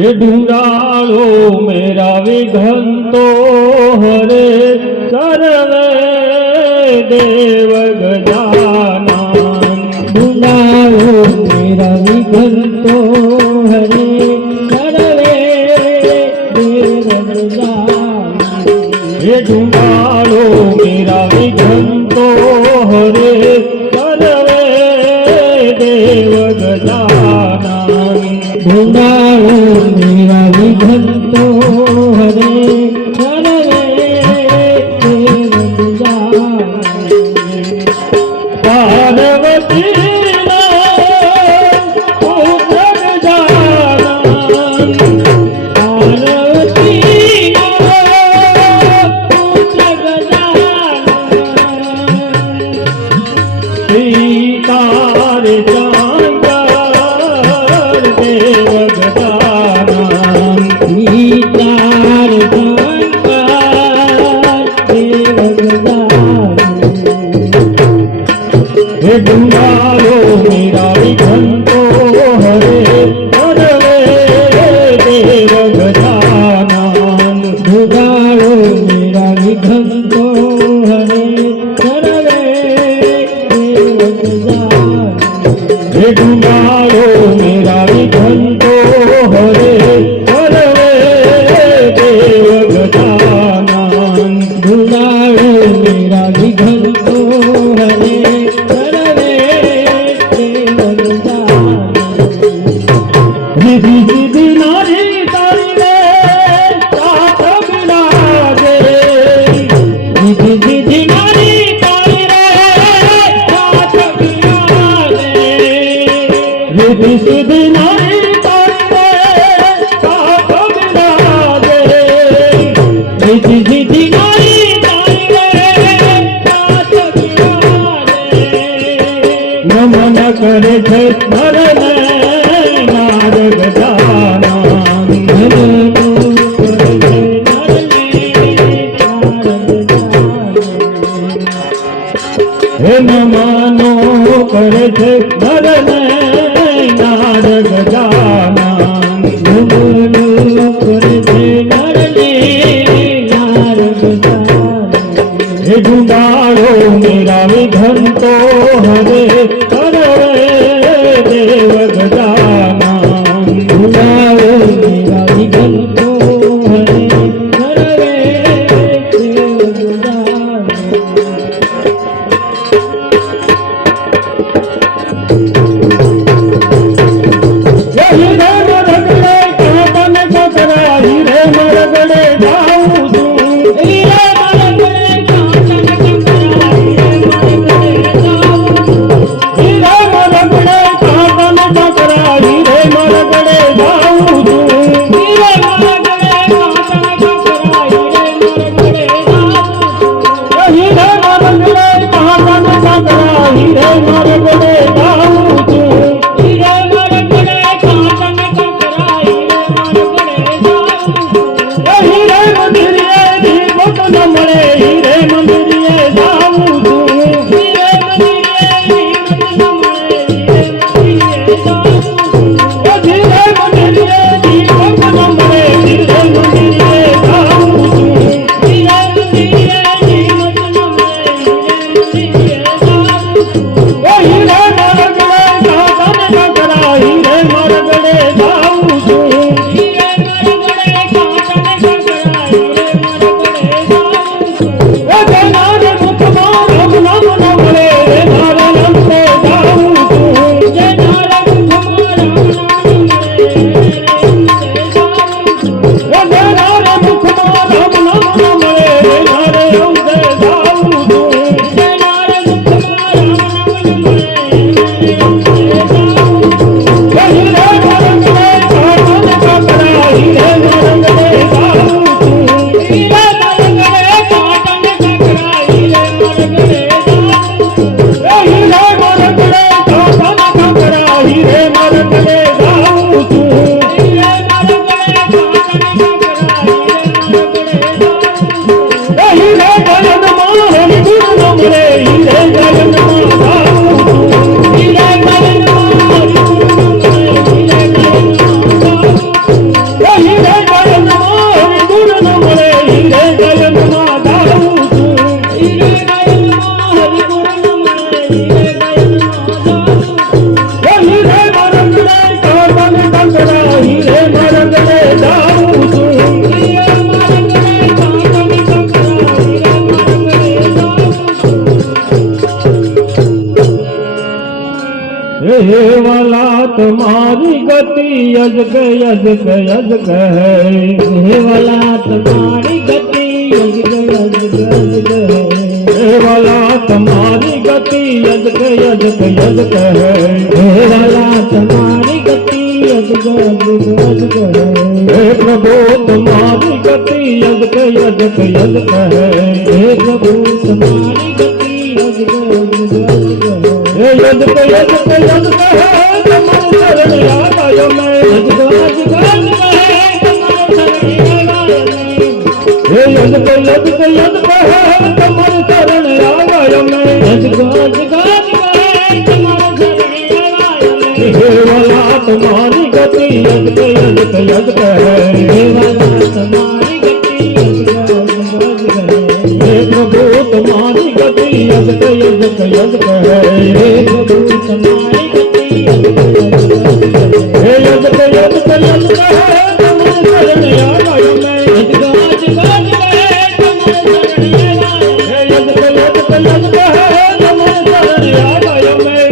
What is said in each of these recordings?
ये ढूंढालो मेरा विघन तो हरे सर्वे देव गजानन। ढूंढालो मेरा विघन तो हरे सर्वे देव गजानन। ये ढूंढालो मेरा विघन तो हरे सर्वे देव गजानन। ढूंढालो मेरा विघन तो हरे सर्वे देव गजानन। पार्वती पुत्र गजानन। पार्वती पुत्र गजानन। सीतार शंकर देव गजानन। सीतार शंकर देव गजानन। हे ढूंढालो मेरा विघन तो हरे सर्वे देव गजानन। ढूंढालो मेरा विघन तो हरे सर्वे देव गजानन। हे ढूंढालो मेरा विघन तो हरे सर्वे देव गजानन। ढूंढालो मेरा विघन तो हरे सर्वे देव गजानन। रिधि सिद्धि नारी तारी रे साथ विराजे। रिधि सिद्धि नारी तारी रे साथ विराजे। रिधि सिद्धि नारी तारी रे साथ विराजे। रिधि सिद्धि नारी तारी रे साथ विराजे। नमन करे છે નર ને નાર ગજાનન। હે નમનો કરે છે નર ને નાર यज यज यज है वाला तुम्हारी गति यज वाला तुम्हारी गति यज यज है वाला तुम्हारी गति यज हे प्रभु तुम्हारी गति यज यज है हे प्रभु तुम्हारी गति यज हे यज यज है तुम्हारे शरण आयो मैं हे यज यज है तुम्हारे शरण आयो मैं हे वाला तुम्हारी गति यज यज है हे वाला तुम्हारी गति हे प्रभु तुम्हारी गति यज यज है हे प्रभु तुम्हारी गति हे यज यज है तुम्हारे शरण आयो मैं हे यज यज है तुम्हारे शरण आयो मैं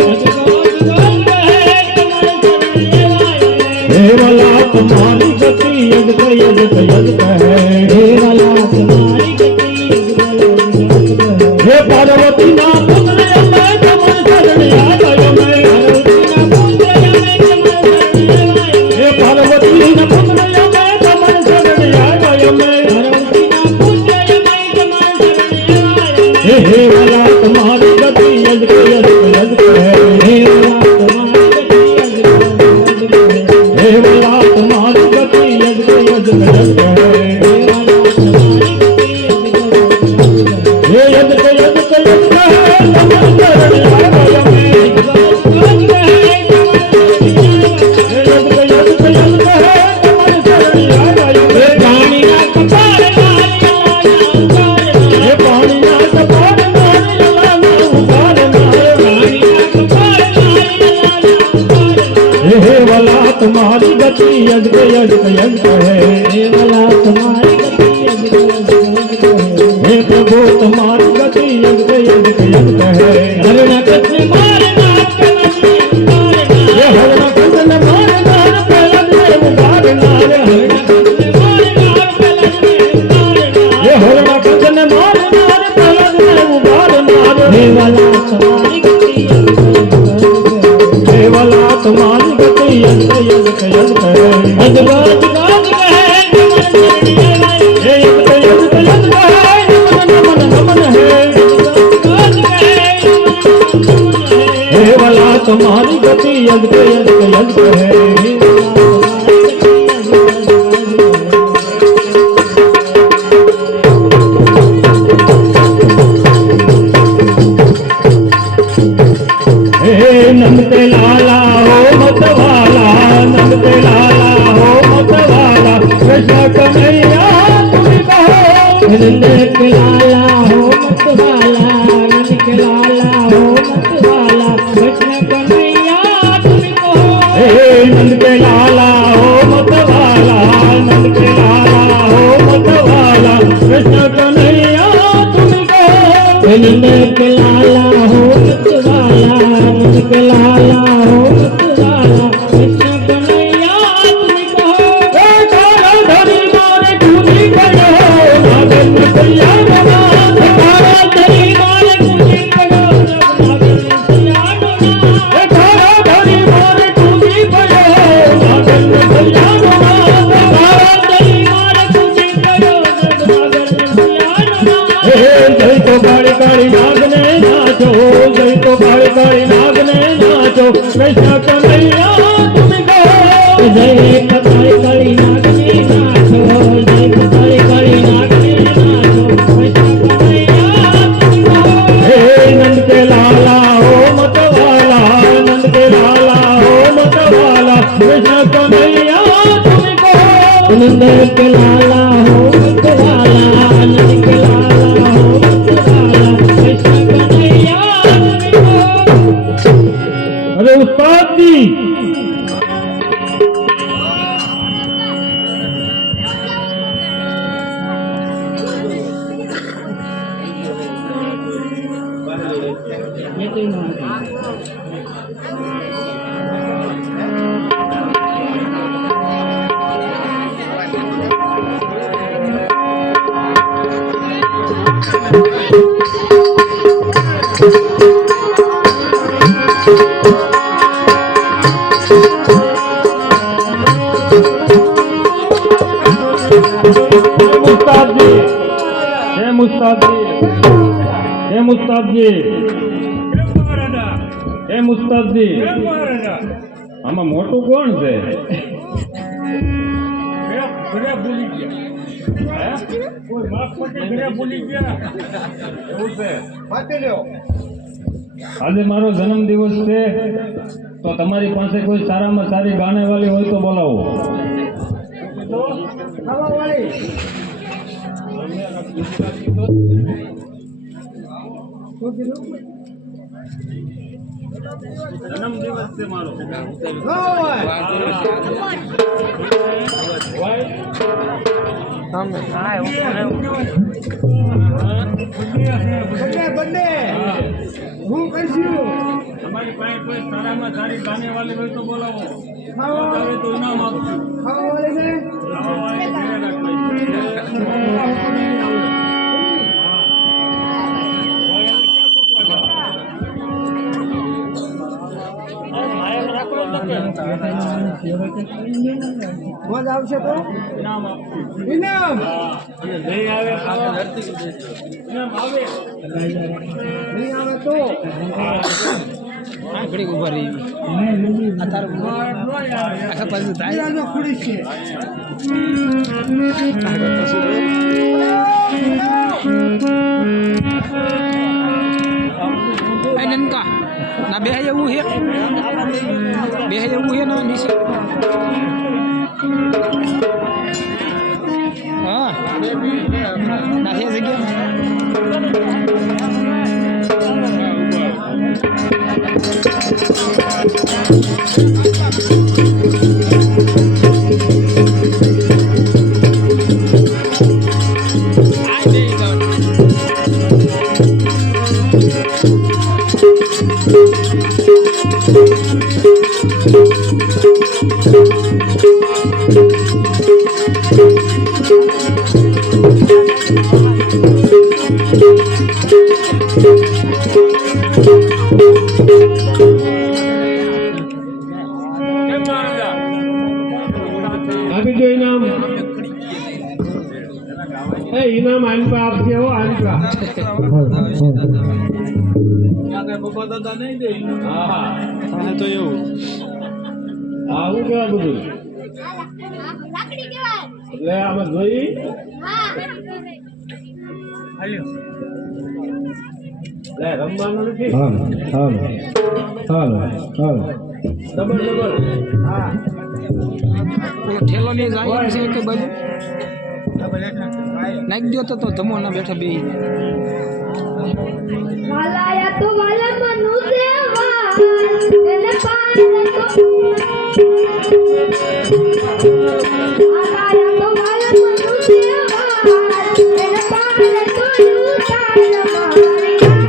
हे वाला तुम्हारी गति यज यज है हे वाला तुम्हारी गति हे पार्वती ना पुत्र मैं तुम्हारे शरण आयो मैं हे पार्वती ना पुत्र मैं तुम्हारे शरण आयो मैं हे वाला तुम्हारी गति यज यज है हे वाला तुम्हारी गति यज हे वाला तुम्हारी गति यज है हे यज है तुम्हारे शरण आयो मैं हे यज है तुम्हारे शरण आयो मैं प्राणी का कपाल हे पानी ना कपाल मारे लाना उबार प्राणी का कपाल हे वाला तुम्हारी गति यज है हे वाला तुम्हारी गति यज हे प्रभु तुम्हारी गति यज है हरण कृष्ण मारना हे हरण कृष्ण मारना पलक में उबारना हरण कृष्ण मारना हे हरण कृष्ण मारना पलक में उबारना हे वाला तुम्हारी गति हे वाला तुम्हारी गति यज है अजगज गाज है हे यज है नमन नमन है हे वाला तुम्हारी गति यज है हे नंद के लाला हो मत वाला नंद के लाला हो मत वाला कृष्ण कन्हैया तुम कहो नंद के लाला हो मत वाला नंद के लाला हो मत वाला कृष्ण कन्हैया तुम कहो हे नंद के लाला हो मत वाला नंद के लाला हो मत वाला कृष्ण कन्हैया तुम कहो नंद के लाला हो मत वाला नंद के लाला हो मत वाला कृष्ण कन्हैया तुम कहो हे काला धरी मारे कूदी पड़ो नागन सैया बना तारा धरी मारे कुंजी पड़ो नागन सैया डोना हे काला धरी मारे कूदी पड़ो नागन सैया बना तारा धरी मारे कुंजी पड़ो नागन सैया डोना हे जय तो काली काली नागने नाचो जय तो काली काली नागने नाचो कृष्ण कन्हैया तुम कहो जय कताई काली नागनी नाचो जय कताई काली नागनी नाचो कृष्ण कन्हैया तुम कहो हे नंद के लाला हो मत वाला नंद के लाला हो मत वाला कृष्ण कन्हैया तुम कहो नंद के लाला हो मत वाला नंद के लाला हो मत वाला कृष्ण कन्हैया तुम कहो अरे उस्ताद હે મુસ્તાદજી હે મુસ્તાદજી આમાં મોટું કોણ છે આજે મારો જન્મ દિવસ છે તો તમારી પાસે કોઈ સારામાં સારી ગાનેવાળી હોય તો બોલાવો જન્મ દિવસ છે મારો તમારી પાસે કોઈ સારામાં સારી ગાનેવાળી હોય તો બોલાવો તો ઇનામ આપશું આવશે તો ઇનામ આપશું ઇનામ નહીં આવે ઇનામ આવે નહીં આવે તો ઘડી ઉભા રહી ખુડી છે નનકા ના બે એવું છે બે એવું છે ના નીચે હા ના છે જગ્યા આપી જો ઇનામ ઇનામ આનપા આપશે હો આનપા પપ્પા દાદા નહીં દે હા તો એવું આવું કેવા બધું લાકડી કેવાય એટલે આમાં જોઈ હા લે રમવાનું નથી ડબલ હા ઠેલો લઈ જાય છે કે બાજુ નાખી દો તો ધમો ના બેઠા બે વાલાયા તો વાલા મનુ દેવા એને પાર તો વાલાયા તો વાલા મનુ દેવા એને પાર તો લૂટાય મારી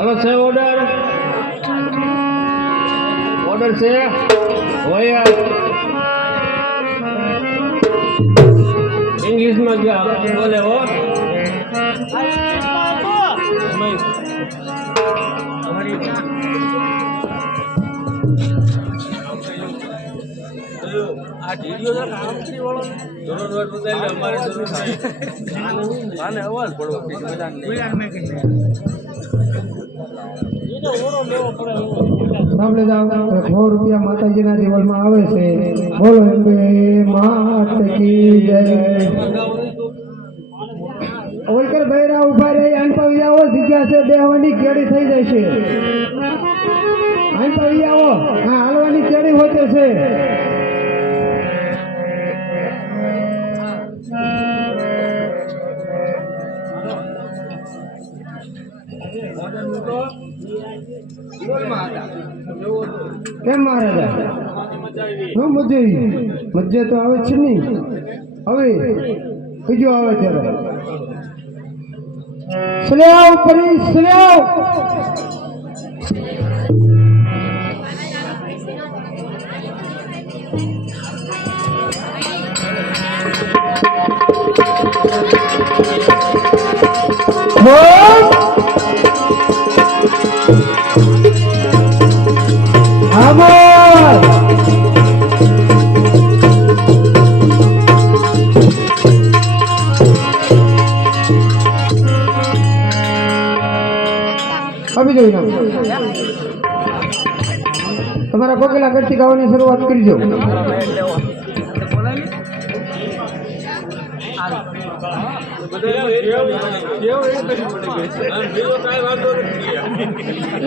હલો છે ઓર્ડર છે હોય ઇંગ્લિશમાં ગયા બોલે હો આ વિડિયો ના કામ કરી વાળો દરરોજ બતાવી અમારે જરૂર થાય આને અવાજ પડવો કે મજા નહીં એનો ઓરો લેવો પડે સાંભળે જાવ 100 રૂપિયા માતાજીના દેવળમાં આવે છે બોલો અંબે માત કી જય ઓલકર બૈરા ઉભા રહી અનપાવી આવો જગ્યા છે બેહવાની કેડી થઈ જશે અનપાવી આવો હા હાલવાની કેડી હોતે છે કેમ મહારાજા શું મજે તો આવે છે નહીં હવે બીજું આવે ત્યારે સ્લેવ પરી સ્લેવ અભી જોઈ નાખો તમારા કોકલા કરતી ગાવાની શરૂઆત કરી દો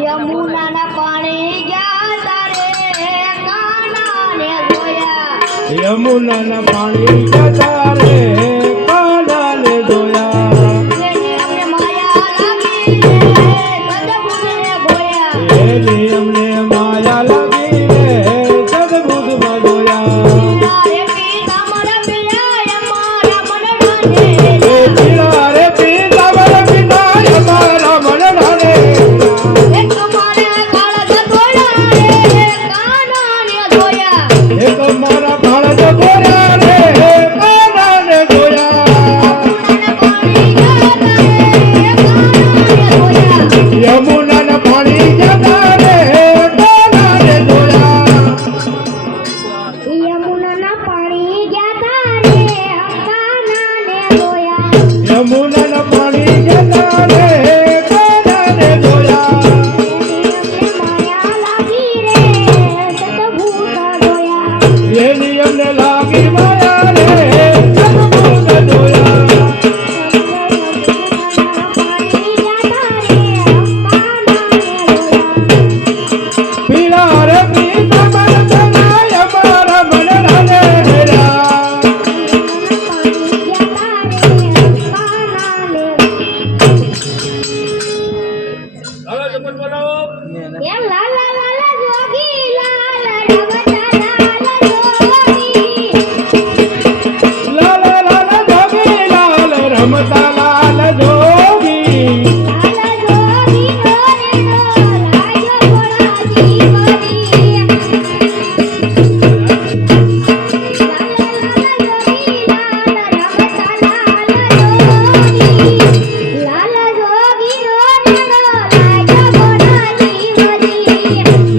યમુનાના પાણી ગયા તારે કાનાને જોયા યમુનાના પાણી જતા રે કાનાને જોયા અમને માયા લાગી રે સદબુદ્ધને ગોયા અમને માયા લાગી રે સદબુદ્ધમાં જોયા રે પીતા મારા પિયા અમારા મનડાને પીળા રે પીતા મારા પિતા અમારા મનડાને એક મારા કાળા ધોળા રે કાનાને જોયા એક મારા ભાળ જોયા રે કાનાને જોયા યમુનાના પાણી જતા રે કાનાને જોયા યમુનાના પાણી ગયા તારે કાનાને જોયા યમુનાના પાણી જતા રે કાનાને જોયા માયા લાગી રે સતભૂત જોયા એની અમને લાગી માયા રે સદબુદ્ધ જોયા પીળા રે પીતા મારા ચનાય અમારા મનડાને હેરા હવે જમણ બનાવો લાલ લાલ જોગી લાલ રમતા લાલ જોગી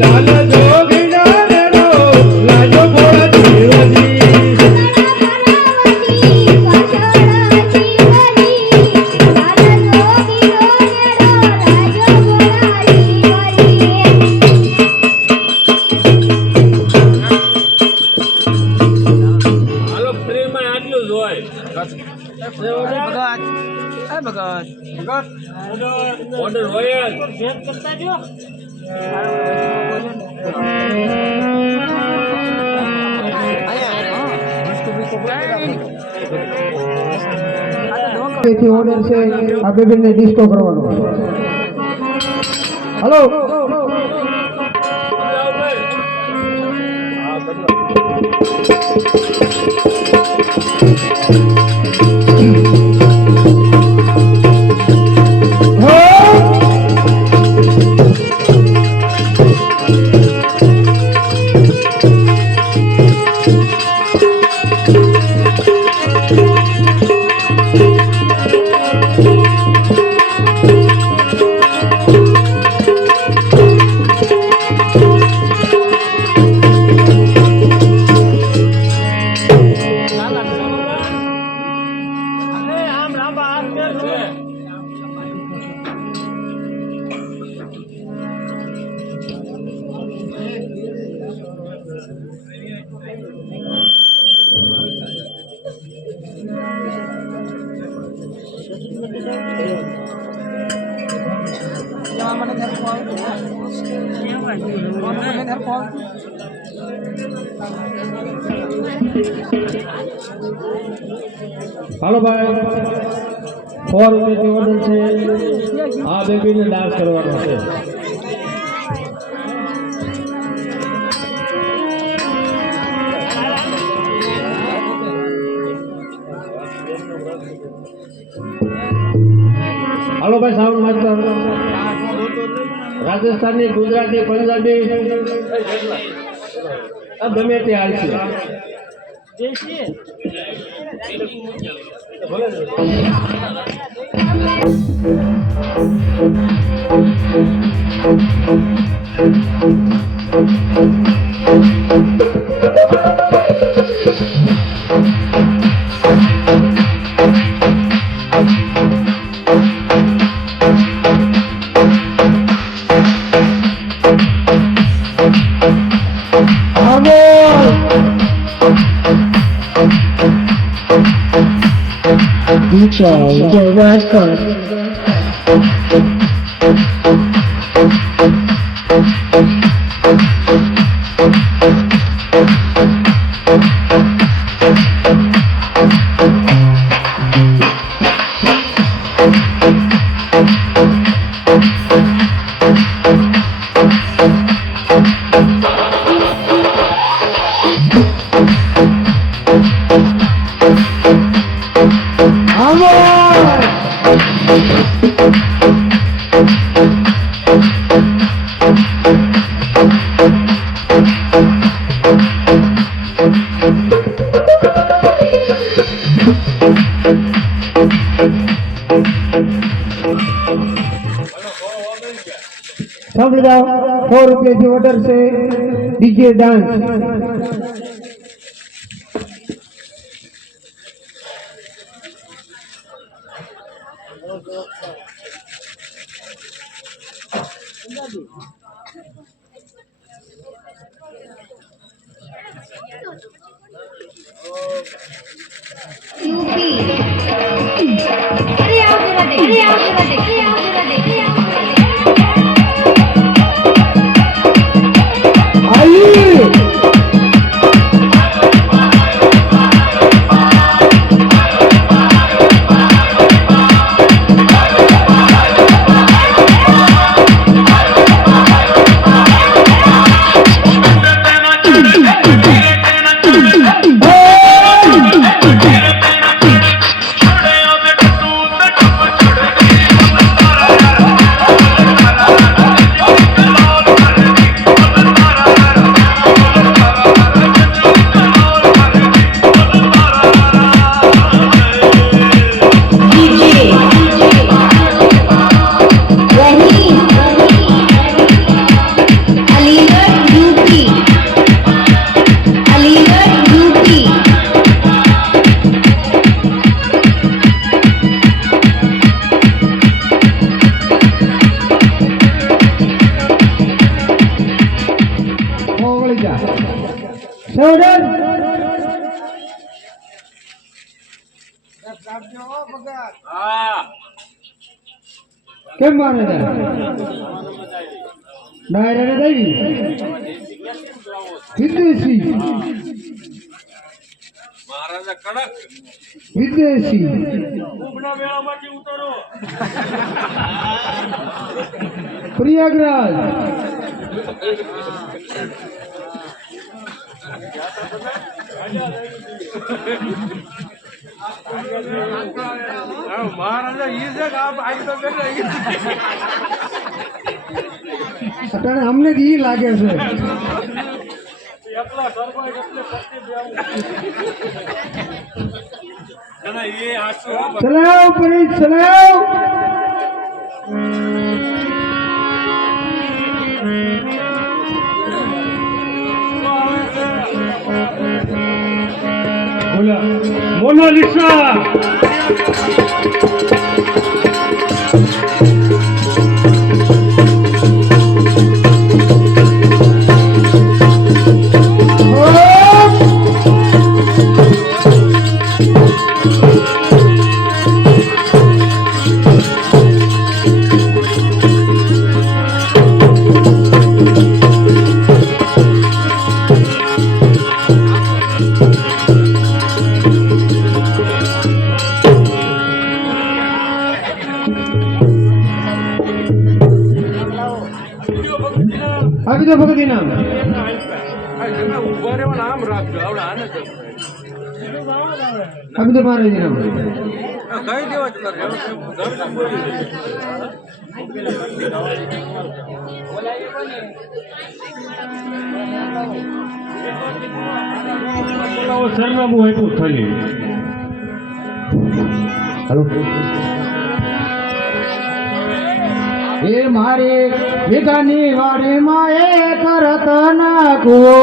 લાલ જોગી નાનો લાજો બોલા જીવજી હાલો ફ્રીમાં આટલું જ હોય ઓર્ડર હોય જ તેથી ઓર્ડર છે આ બેબીને ડિસ્કો કરવાનો હલો હો હાલો ભાઈ 100 રૂપિયાથી ઓર્ડર છે આ બેબીને ડાન્સ કરવાનો છે હાલો ભાઈ સાઉન્ડ માસ્ટર રાજસ્થાની ગુજરાતી પંજાબી આ ગમે તે હાલ છે DJ, your record. સાંભળી જાઓ 100 રૂપિયાથી ઓર્ડર છે ડીજે ડાન્સ अरे आओ जरा दे अरे आओ जरा दे अरे आओ जरा दे आई કેમ મારે ડાયરા દઈ વિદેશી મહારાજા કડક વિદેશી ઉપના મેળામાંથી ઉતરો પ્રયાગરાજ મહારાજા ઈ છે કે આપ આઈ તો બેઠા અત્યારે અમને જ ઈ લાગે છે એટલા સરભાઈ એટલે પત્તી દેવું એ હાસુ ચલાવ પરી ચલાવ બોલા મોનાલિસા આપી દો ભગત ઇનામ. આપી દો મહારાજ ઇનામ. સરનામું આપ્યું ખાલી. એ મારી વિઘાની વાડીમાં એક રતન કુવો.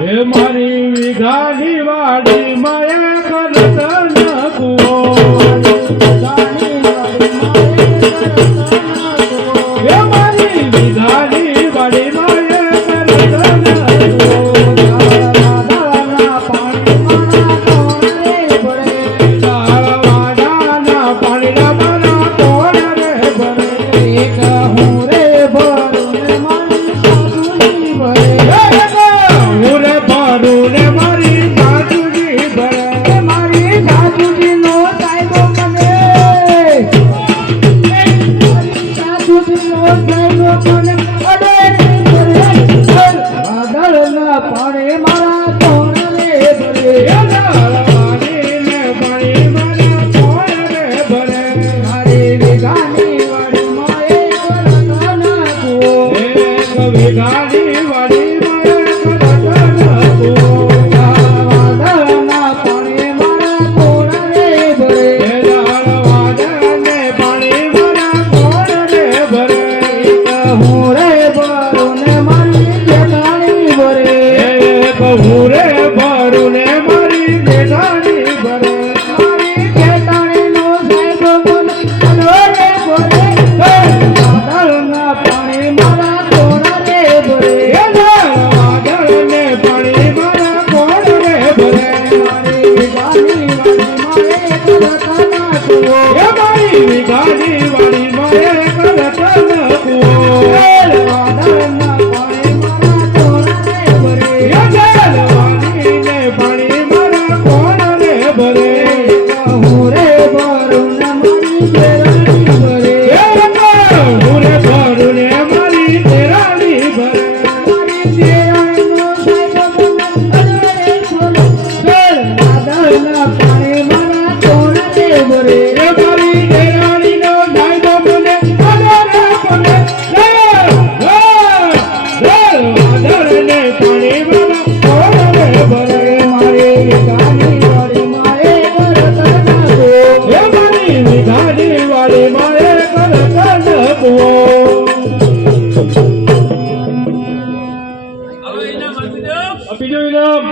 હે મારી વિઘાની વાડીમાં એક રતન કુવો. હે મારી વિઘાની વાડીમાં એક રતન કુવો. દાળવાડાના પાણીના મારા કોણ રે ભરે. એક હું રે ભરું ને મારી સાસુની ભરે. હું રે ભરું ને મારી સાસુજી ભરે. એ મારી સાસુજીનો સાહેબો મને. મારી સાસુજીનો સાહેબો મને અડે ભરે. વાદળના પાણે મારા કોણ રે ભરે. દાળવાડીને પાણી મારા કોણ રે ભરે. મારી વિઘાની વાડીમાં એક રતન કુવો. એક વિઘાની વાડીમાં એક રતન કુવો. વાદળના પાણે મારા કોણ રે ભરે. દાળવાડાને પાણી મારા કોણ રે ભરે. હું રે ભરું ને મારી જેઠાણી ભરે. એક હું રે ભરું ને મારી જેઠાણી ભરે. મારી જેઠાણીનો સાહેબો મને અડો રે ભરે. વાદળના પાણી મારા કોણ રે ભરે. વાદળને પાણી મારા કોણ રે ભરે. મારી વિઘાની વાડીમાં એક રતન કુવો. એ મારી વિઘાની વાડીમાં એક રતન કુવો. વાદળના પાણી મારા કોણ રે ભરે. દાળવાડીને પાણી મારા કોણ રે ભરે. હું રે ભરું ને મારી જેઠાણી ભરે. હું રે ભરું ને મારી જેઠાણી ભરે. મારી જેઠાણીનો સાહેબો મને અડો રે ભરે. વાદળના પાણી મારા કોણ રે ભરે. એ મારી જેઠાણીનો ડાયડો મને આદરે બોલે. વાદળને પાણી મારા કોણ રે ભરે. મારી વિઘાની વાડીમાં એક રતન કુવો. એ મારી વિઘાની વાડીમાં એક રતન કુવો. આપી દો ઇનામ.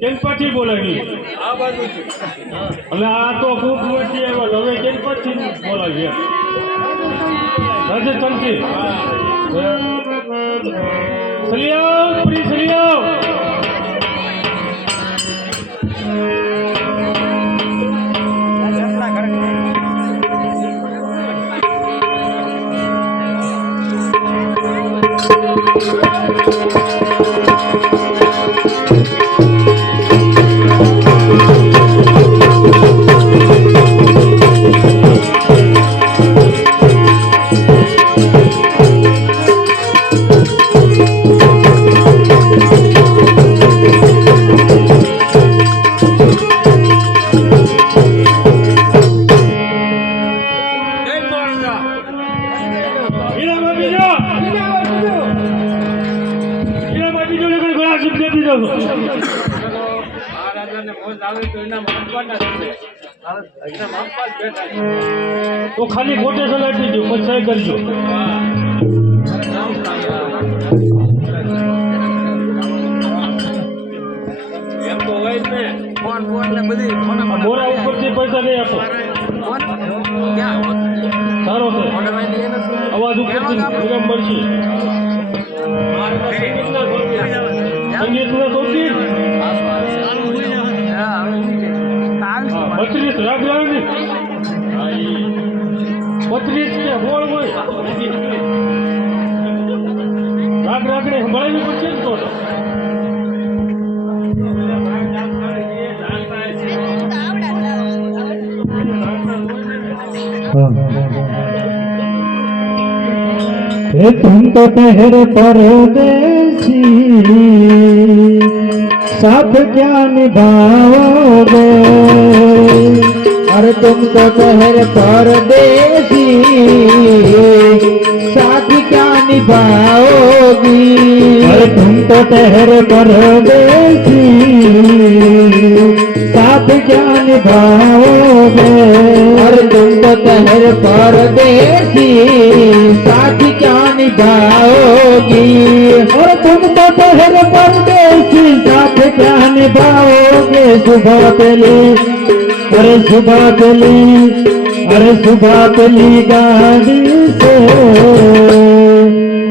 કેમ પછી બોલાવી? એટલે આ તો ખૂબ મોટી આવ્યો, હવે કેમ પછી બોલાવીએ? રાજસ્થાનથી સલિયાવ, પ્રી સલિયાવ. તો ખાલી કોટેશન આપી દો, પછી કરજો. મોરા ઉપરથી પૈસા નહીં આપો. સારો છે અવાજ ઉપરથી વિરામ મળશે સંગીતના સૌથી 32 રાગ લાવે ને હા એ 32 કે બોલ હોય રાગ રાગડે સંભળાવી પડશે ને તો तुम तो ठहर परदेसी साथ क्या निभाओगे अरे तुम तो ठहर परदेसी साथ क्या निभाओगी अरे तुम तो ठहर परदेसी साथ क्या निभाओगे अरे तुम तो ठहर परदेसी साथ क्या निभाओगी और तुम तो ठहर परदेसी साथ क्या निभाओगे सुबह पहली अरे सुबह पहली गाड़ी से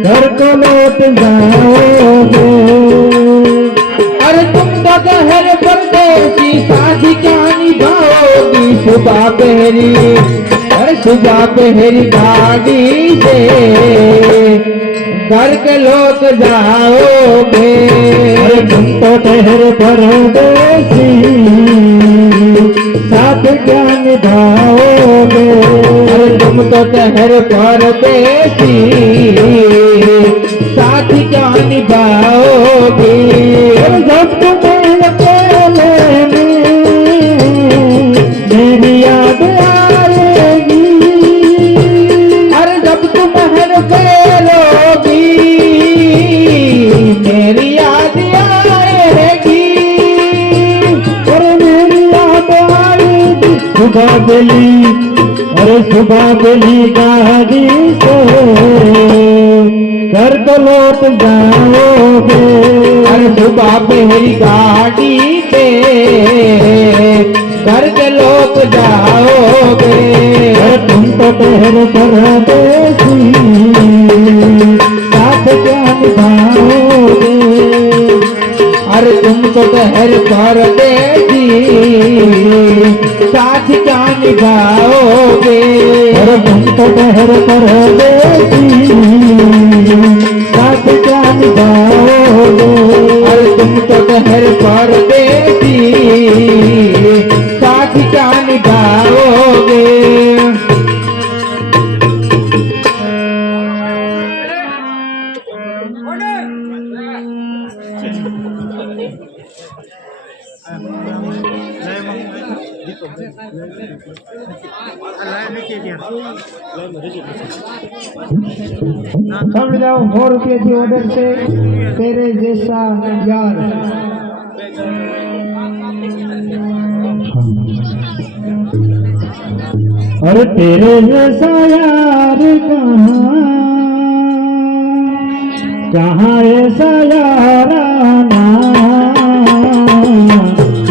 घर को लौट जाओगे अरे तुम तो ठहर परदेसी साथ क्या निभाओगी सुबह पहली अरे सुबह पहली गाड़ी से घर के लौट जाओगे अरे तुम तो ठहर परदेसी साथ क्या निभाओगे अरे तुम तो ठहर परदेसी साथ क्या निभाओगे और जब तुम्हें अकेले में मेरी याद आएगी अरे जब तुम हर फेरोगी मेरी याद आएगी और मेरी याद आएगी सुबह बेली अरे सुबह बेली गाड़ी से घर को लौट जाओगे अरे सुबह पहली गाड़ी पे घर के लौट जाओगे अरे तुम तो ठहर परदेसी साथ क्या निभाओगे अरे तुम तो ठहर परदेसी साथ क्या निभाओगे अरे तुम तो ठहर परदेसी साथ क्या निभाओगे अरे तुम तो ठहर परदेसी साथ क्या निभाओगे समझ जाओ 100 रुपये की ऑर्डर से तेरे जैसा यार अरे तेरे जैसा यार कहाँ ऐसा याराना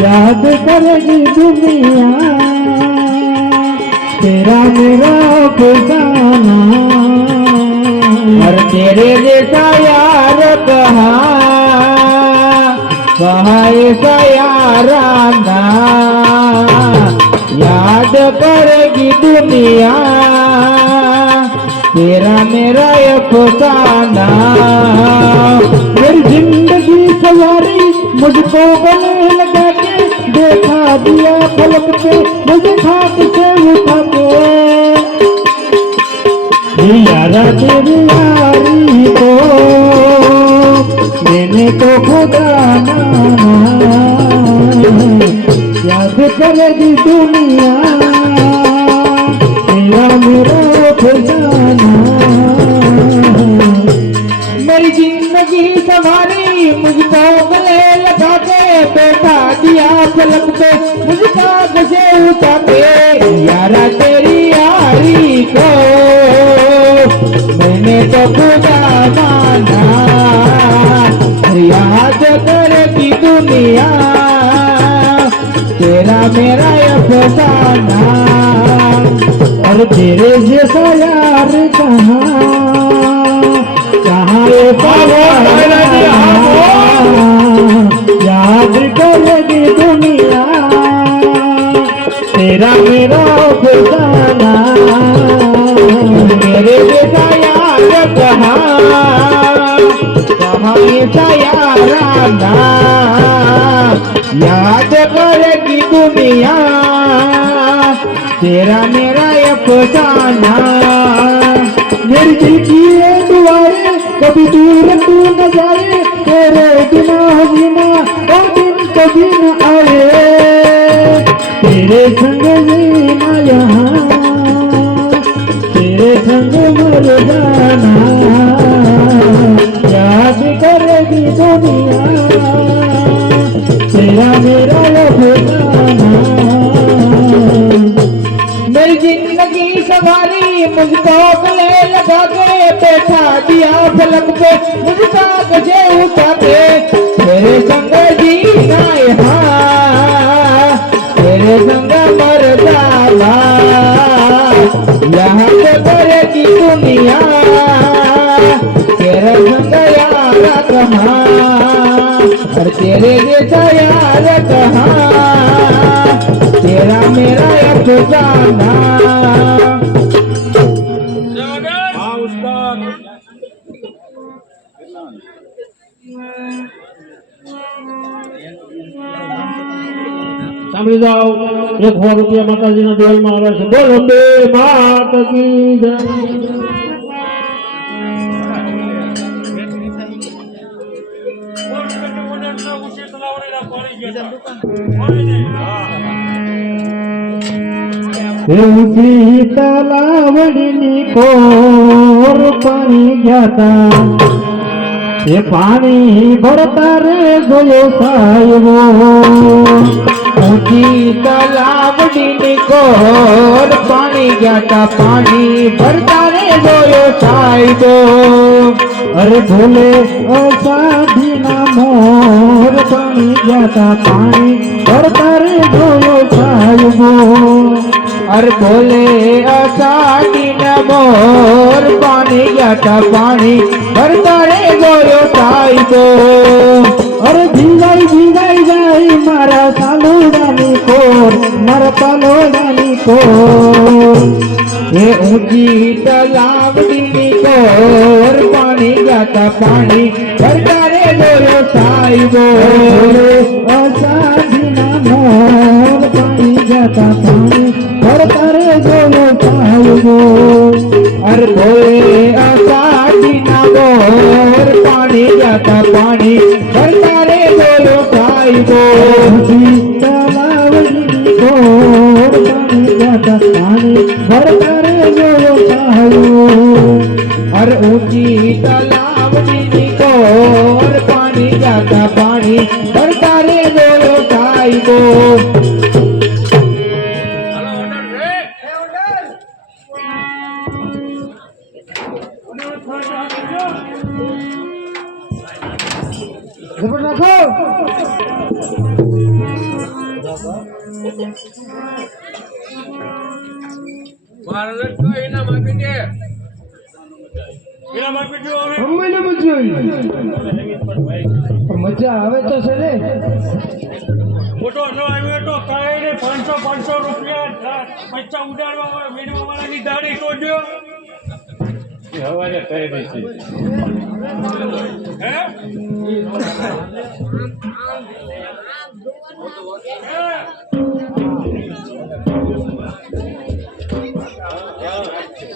याद करेगी दुनिया तेरा मेरा अफसाना और तेरे जैसा यार कहाँ ऐसा याराना याद करेगी दुनिया तेरा मेरा अफसाना मेरी जिंदगी सवारी मुझको गले लगा के देखा दिया पलक पे मुझे खाक से उठा के यारा तेरी यारी को मैंने तो खुदा माना याद करेगी दुनिया तेरा मेरा खजाना मेरी जिंदगी संभाली मुझको गले लगा के बैठा दिया पलक पे मुझको से उठा के यारा तेरी यारी को मैंने तो खुदा माना याद करेगी दुनिया तेरा मेरा अफसाना और तेरे जैसा यार कहाँ ये याद करेगी दुनिया तेरा मेरा फसाना मेरे जैसा यार कहाँ ऐसा याराना याद करेगी दुनिया तेरा मेरा अफसाना मेरी दिल की ये दुआएं कभी दूर तू न जाए तेरे बिना जीना और दिन कभी न आए तेरे संग जीना यहाँ तेरे संग मर जाना याद करेगी दुनिया तेरा मेरा अफसाना मेरी जिंदगी सवारी मुझको गले लगा के बैठा दिया फलक पे मुझका गजे उठा के तेरे संग जीना यहाँ तेरे संग मर जाला यहाँ पे करेगी दुनिया तेरे संग यार कहाँ और तेरे जैसा यार कहाँ तेरा मेरा अफसाना સાંભળી જાઓ 1,000 રૂપિયા માતાજીના ડોલમાં આવે છે બોલ અંબે માત કી જય ऊंची तलावडीनी कोर पाणी घ्याता हे पाणी भरता रे गयो साहेबो ऊंची तलावडीनी कोर पाणी घ्याता पाणी भरता रे गयो साहेबो अरे भोले असाधीना मोर पाणी घ्याता पाणी भरता रे गयो साहेबो अरे बोले असाधी न मोर पाणी घ्याता पाणी भरता रे गयो साहेबो अरे झिंगाई झिंगाई जाई मारा सालोडानी कोर मारा पालोडानी कोर हे ऊंची तलावडीनी कोर पाणी घ्याता पाणी भरता रे गयो साहेबो असाधीना मोर पाणी घ्याता पाणी भरता रे गयो साहेबो अरे बोले असाधी न मोर पाणी घ्याता पाणी भरता रे गयो साहेबो तलावडीनी कोर पाणी घ्याता पाणी भरता रे गयो साहेबो अरे ऊंची तलावडीनी कोर पाणी घ्याता पाणी भरता रे गयो साहेबो झपट રાખો મજા આવે તો છે ને મોટો ન આવ્યો તો કાંઈ ને 500 રૂપિયા પૈસા ઉડાડવા વીડવા વાળાની દાઢી તોડ્યો હવારે થઈ રહી છે હે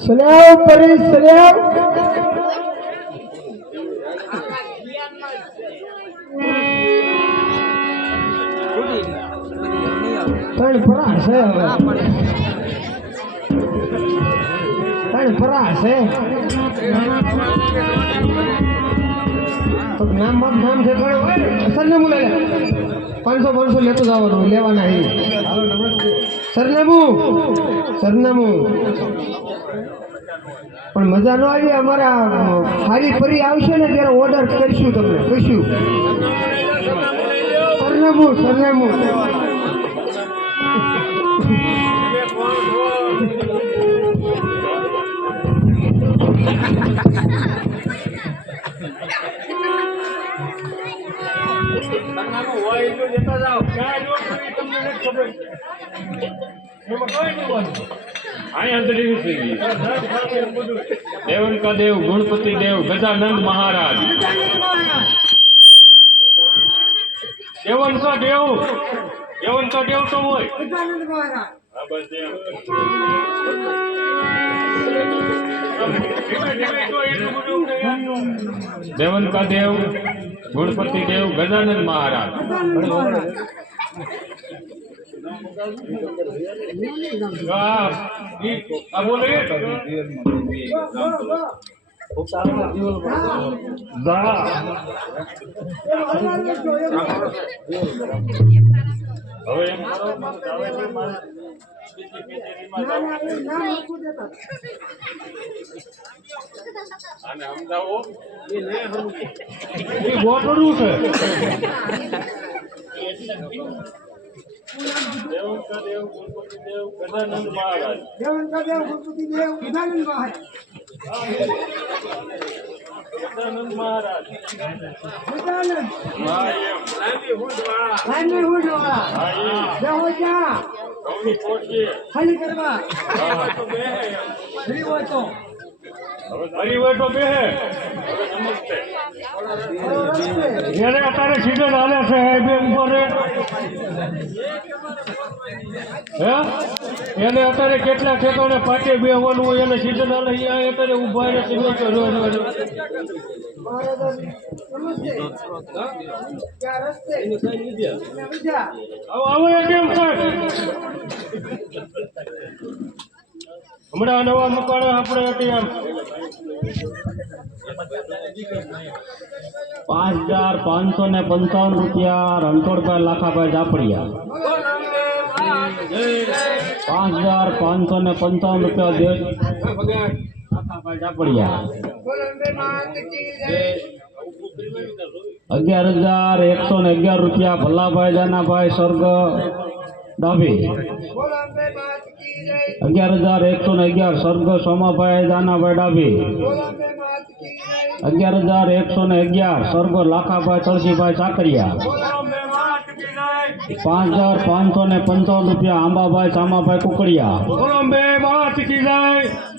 સલામ પરી સલામ ત્રણ ફરા છે હવે ત્રણ ફરા છે તો નામ છે ઘણો સરનામું લઈ લે 500 લેતો જવાનું લેવાના સરનામું પણ મજા ન આવી અમારા હારી ફરી આવશે ને ત્યારે ઓર્ડર કરીશું તમને કહીશું સરનામું देवन का देव गणपति देव गजानंद महाराज देवन का देव तो वो देवन का देव गणपति देव गजानंद महाराज बोलिए देवन का देव गणपति देव गजानंद महाराज गजानंद महाराज ખાલી કરવા હરિવટો બે એને અત્યારે સીધો ચાલે છે હાઈવે ઉપર હે એને અત્યારે કેટલા ઠેકાણે પાટે બેહવાનું હોય એને સીધો ચાલે અહીંયા અત્યારે ઉભા રહે સીધો આવો કેમ થાય હમણાં નવા મકાન આપણે ત્યાં 5555 રૂપિયા રણછોડભાઈ લાખાભાઈ જાપડિયા 5555 રૂપિયા દેવ લાખાભાઈ જાપડિયા 11111 રૂપિયા ભલ્લાભાઈ જાનાભાઈ સ્વર્ગ ડાભી 11111 સ્વર્ગ સોમાભાઈ જાનાભાઈ ડાભી 11111 સ્વર્ગ લાખાભાઈ તળસીભાઈ ચાકરિયા 5555 રૂપિયા આંબાભાઈ સામાભાઈ કુકડિયા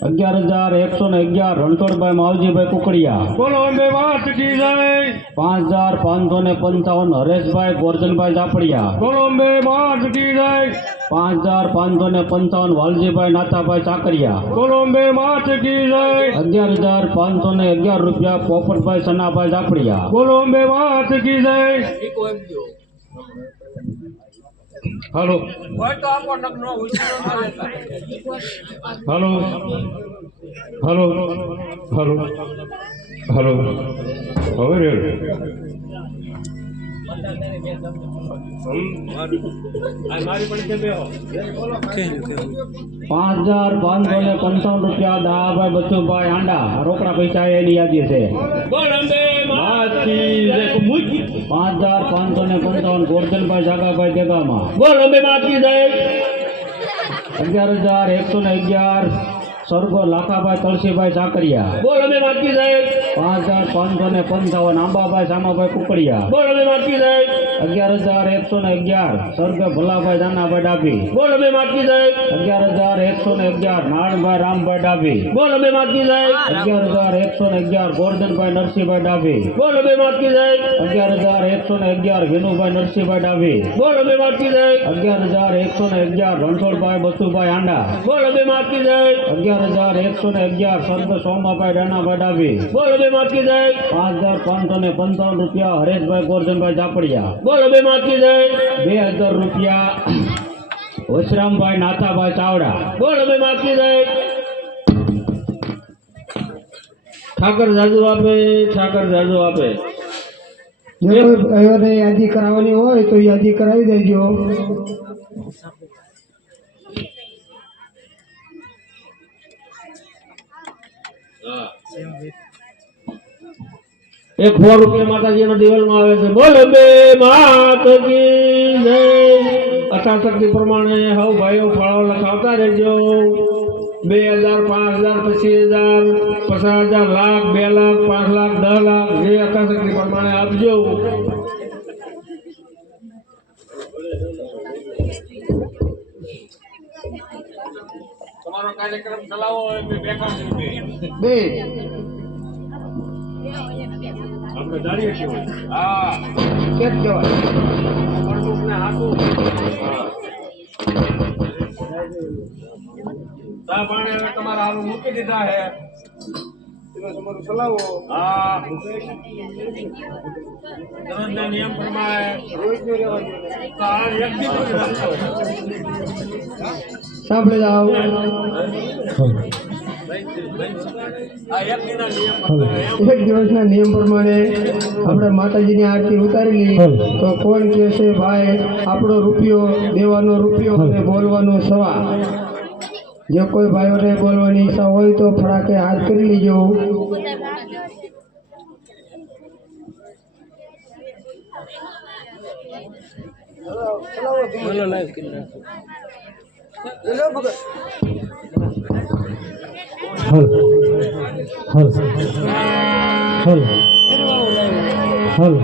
11111 રણછોડભાઈ માવજીભાઈ કુકડિયા 5555 હરેશભાઈ ગોરધનભાઈ જાપડિયા 5555 વાલજીભાઈ નાથાભાઈ ચાકરિયા 11511 રૂપિયા Popatbhai Sanabhai Japadiya hello hello hello hello hello હવે મારી પણ કે 5555 રૂપિયા દાભાઈ બચ્ચુભાઈ આંડા રોકડા પૈસા એની યાદી છે 5555 ગોરધનભાઈ જાગાભાઈ દેગામાં 11111 સ્વર્ગો લાખાભાઈ તળસીભાઈ ચાકરિયા 5555 આંબાભાઈ સામાભાઈ કુકડિયા 11111 સ્વર્ગ ભલાભાઈ જાનાભાઈ ડાભી 11111 નારણભાઈ રામભાઈ ડાભી 11111 ગોરધનભાઈ નરસિંહભાઈ ડાભી 11111 વિનુભાઈ નરસિંહભાઈ ડાભી 11111 રણછોડભાઈ બસુભાઈ આંડા 11111 સ્વર્ગ સોમાભાઈ રાણાભાઈ ડાભી 5555 રૂપિયા હરેશભાઈ ગોરધનભાઈ જાપડિયા 2000 રૂપિયા વશરામભાઈ નાથાભાઈ ચાવડા ઠાકર જાજુ આપે જો એને યાદી કરાવવાની હોય તો યાદી કરાવી દેજો એક 100 રૂપિયા માતાજીના દિવાલમાં આવે છે બોલ બે માત કી જય અતાશક્તિ પ્રમાણે હવ ભાઈઓ ફાળો લખાવતા રહેજો 2000 5000 25000 લાખ 2 લાખ 5 લાખ 10 લાખ જે અતાશક્તિ પ્રમાણે આપજો તમારો કાર્યક્રમ ચલાવો હોય બે કામ બે આપણે જાણીએ છીએ હા કેમ કહેવાય પ્રમુખને હાથું ચા પાણી હવે તમારા હારું મૂકી દીધા હે તમારું ચલાવો હા દરરોજના નિયમ પ્રમાણે રોજનું રહેવાનું તો આ વ્યક્તિ સાંભળી જાઓ આ વ્યક્તિના નિયમ પ્રમાણે એક દિવસના નિયમ પ્રમાણે આપણે માતાજીની આરતી ઉતારેલી તો કોણ કહે છે ભાઈ આપણો રૂપિયો દેવાનો રૂપિયો અને બોલવાનો સવા જો કોઈ ભાઈઓને બોલવાની ઈચ્છા હોય તો ફટાકે હાથ કરી લેજો હલ